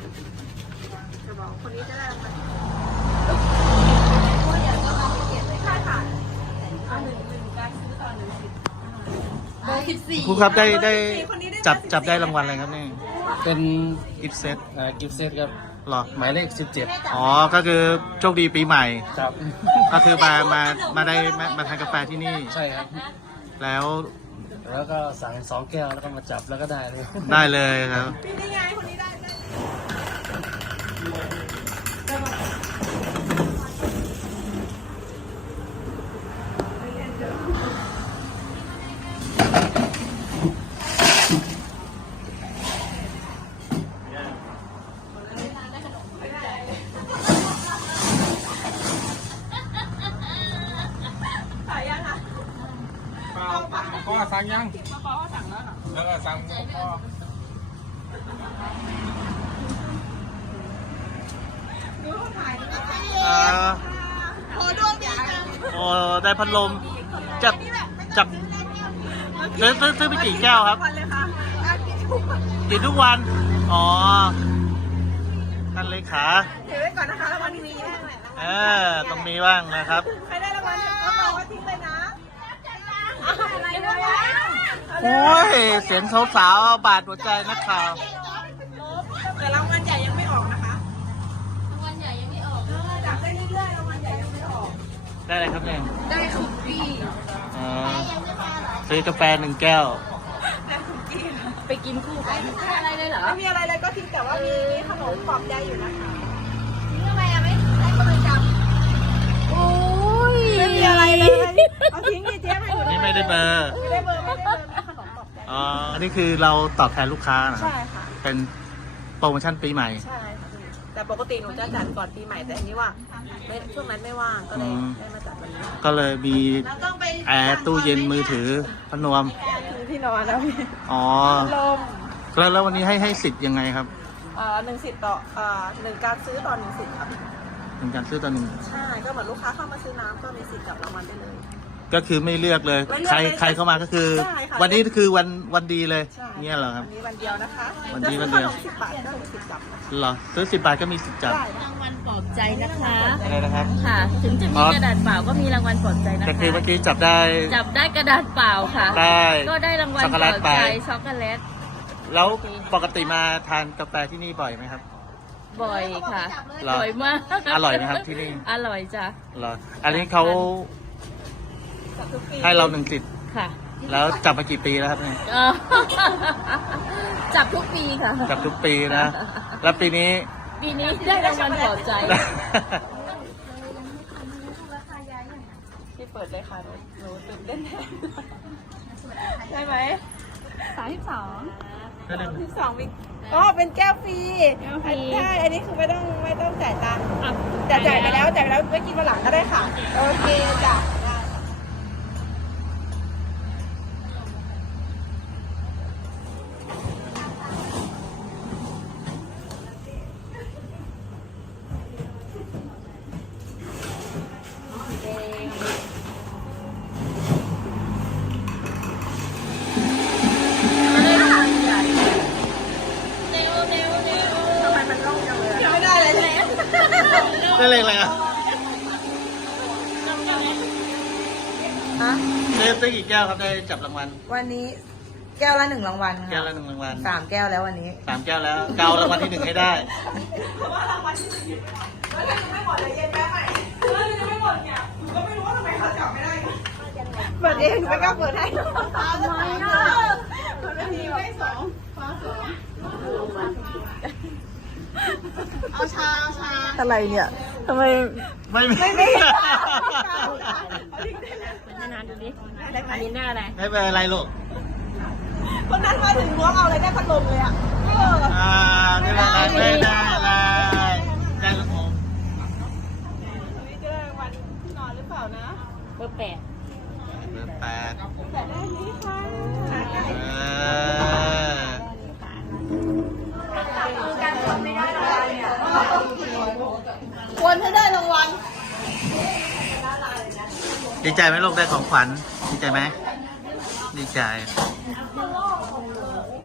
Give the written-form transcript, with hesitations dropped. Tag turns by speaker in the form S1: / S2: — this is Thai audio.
S1: จะบอกคนนี้จะได้รางวัล
S2: ครูครับได้จับได้รางวัลอะไรครับนี่
S3: เป็น
S2: กิฟต์เซต
S3: กิฟต์เซตครับ
S2: หรอ
S3: หมายเลข17
S2: อ๋อก็คือโชคดีปีใหม่
S3: ครับ
S2: ก็คือมาได้มาทานกาแฟที่นี่
S3: ใช่ครับ
S2: แล้ว
S3: แล้วก็สั่ง2 แก้วแล้วก็มาจับแล้วก็ได้เลย
S2: ได้เลยครับ
S1: พี่นี่ไงคนนี้ได้
S4: ก็สั่งยังแล้วก็สั่งก็
S1: โอ้ดวงดีจัง
S2: โอ้ได้พัดลมจับซื้อไปกี่แก้วครับ
S1: วันเลยค่ะ
S2: กินทุกวันอ๋อท่านเลขา
S1: ถือไว้ก่อนนะคะรางวัลมีบ้างแหละ
S2: ต้องมีบ้างนะครับ
S1: ใครได้รางวัลก็บอกว่าทิ้งเลยนะอะไรด้วย
S2: โอ้ยเสียงสาวๆบาดหัวใจนักข่าว
S1: แต่รางวัลใหญ่ยังไม่ออกนะคะรางวัลใหญ่ยังไม่ออกจับได้เรื่อยๆรางวัลใหญ่ยังไม่ออก
S2: ได้อะไรครับเนี่ย
S1: ได้คุกกี้
S2: อ๋อซื้อกาแฟ1 แก้ว
S1: ได้คุกกี้ไปกินคู่กันไม่อะไรเลยเหรอไม่มีอะไรเลยก็ทิ้งแต่ว่ามีขนมปลอบใจอยู่นะคะนี่ทำไมอะไม่ได้คนเลยจับโอ้ยไม่มีอะไรเลยเอาทิ้งดิเจ๊ไปหมด
S2: นี่ไม่ได้เบอร์
S1: ไม่ได้เบอร์ไม่ได้เบอร์มีขนมปลอบใจ
S2: อ๋ออันนี้คือเราตอบแทนลูกค้านะครับ
S1: ใช่ค่ะ
S2: เป็นโปรโมชั่นปีใหม่
S1: ใช่ค่ะแต่ปกติหนูจะจัดก่อนปีใหม่แต่อันนี้ว่าช่วงนั้นไม่ว่างก็เลยได้มาจัดวันนี้
S2: ก็เลยมีแอร์ตู้เย็นมือถือพัดลม
S1: คือที่นอนแล้วพี่
S2: อ๋อ
S1: ลม
S2: แล้ววันนี้ให้สิทธิ์ยังไงครับ
S1: 1 สิทธิ์ต่อ1 การซื้อต่อ1 สิทธิ์ครับ
S2: เป็นการซื้อตัวหนึ่ง
S1: ใช่ก็เหมือนลูกค้าเข้ามาซื้อน้ำก็มีสิทธิ์จับรางวัลได้เลย
S2: ก็คือไม่เลือกเลย
S1: ไม่เลือกเลย
S2: ใครเข้ามาก็คือ
S1: ใช่ค่ะ
S2: วันนี้คือวันดีเลย
S1: ใช่
S2: เนี่ยเหรอครับ
S1: วันนี้วันเดียวนะคะ
S2: วันนี้วันเดียว
S1: จะซื้อขนม10 บาทก็มีสิทธิ์จับนะคะ
S2: เหรอซื้อ10 บาทก็มีสิทธิ์จับ
S1: ได้
S5: รางวัลปลอบใจนะคะ
S2: อะไรนะครับ
S5: ค่ะ ถึงจะมีกระดาษเปล่าก็มีรางวัลปลอบใจนะคะ
S2: ก็คือเมื่อกี้จับได้
S5: จับได้กระดาษเปล่าค่ะ
S2: ได้
S5: ก็ได้รางวัล
S2: ช็อกโก
S5: ป
S2: แล
S5: ลอ
S2: ต
S5: บ
S2: ไป
S5: ใจช็อกโกแลต
S2: แล้วปกติมาทานกาแฟที่นี่บ่อยไหมครับ
S5: บ่อยค่ะ
S2: เหรอ
S5: บ่อยมาก
S2: อร่อยไหมครับที่นี่
S5: อร่อยจ้ะ
S2: เหรออันนี้เขา
S1: จับทุกปี
S2: ให้เรา1 สิทธิ์
S5: ค่ะ
S2: แล้วจับมากี่ปีแล้วครับเนี่ย
S5: เออ จับทุกปีค่ะ
S2: จับทุกปีนะ แล้วปีนี้
S5: ปีนี้ได้รางวัลปลอบใจ
S1: ที่เปิดเลยค่ะหนูตื่นเต้นแทนได้ไหม 12 วิอ๋อเป็นแก้วฟรี
S5: แก้วฟรี
S1: ใช่อันนี้คือไม่ต้องจ่ายตังค์แต่จ่ายไปแล้วไม่กินมาหลังก็ได้ค่ะ โอเคจ้ะได้
S5: เร็วเร็วเร็ว
S1: ทำไมมันล่องจังเลยยังไม่ได้เลยใช่ไหม
S2: ได้เลขอะไรอ่ะ
S1: ฮะ
S2: ได้กี่แก้วครับได้จับรางวัล
S1: วันนี้แก้วละ1 รางวัลค่ะ
S2: แก้วละ1 รางวัล
S1: 3 แก้วแล้ววันนี้
S2: 3 แก้วแล้วเการางวัลที่ 1ให้ได้
S1: เพราะว่ารางวัลที่1แล้วยังไม่หมดเลยเย็นแป๊บใหม่แล้วยังไม่หมดเนี่ยหนูก็ไม่รู้ว่าทำไมเขาจับไม่ได้เปิดเองไม่กล้าเปิดให้ฟ้าจะไม่ได้มันไม่มีไม่2ฟ้า2เอาชาอะไรเนี่ยทำไม
S2: ไม่มี
S5: นานๆดูดิอันนี้หน้าอะไร
S2: ไม่เป็นไรลูก
S1: คนนั้นมาถึงล้วงเอาเลยได้พัดลมเลยอ่ะ
S2: ไม่เป็นไรไม่ได้อะไรได้ลูกผม
S1: นี่จะได้รางวัลที่นอนหรือเปล่านะ
S5: เบอร์ 8
S2: เบอร์ 8
S1: แต่ได้นี้ค่ะ ควรให้ได้รางวัล
S2: ดีใจไหมลูกได้ของขวัญดีใจไหมดีใจ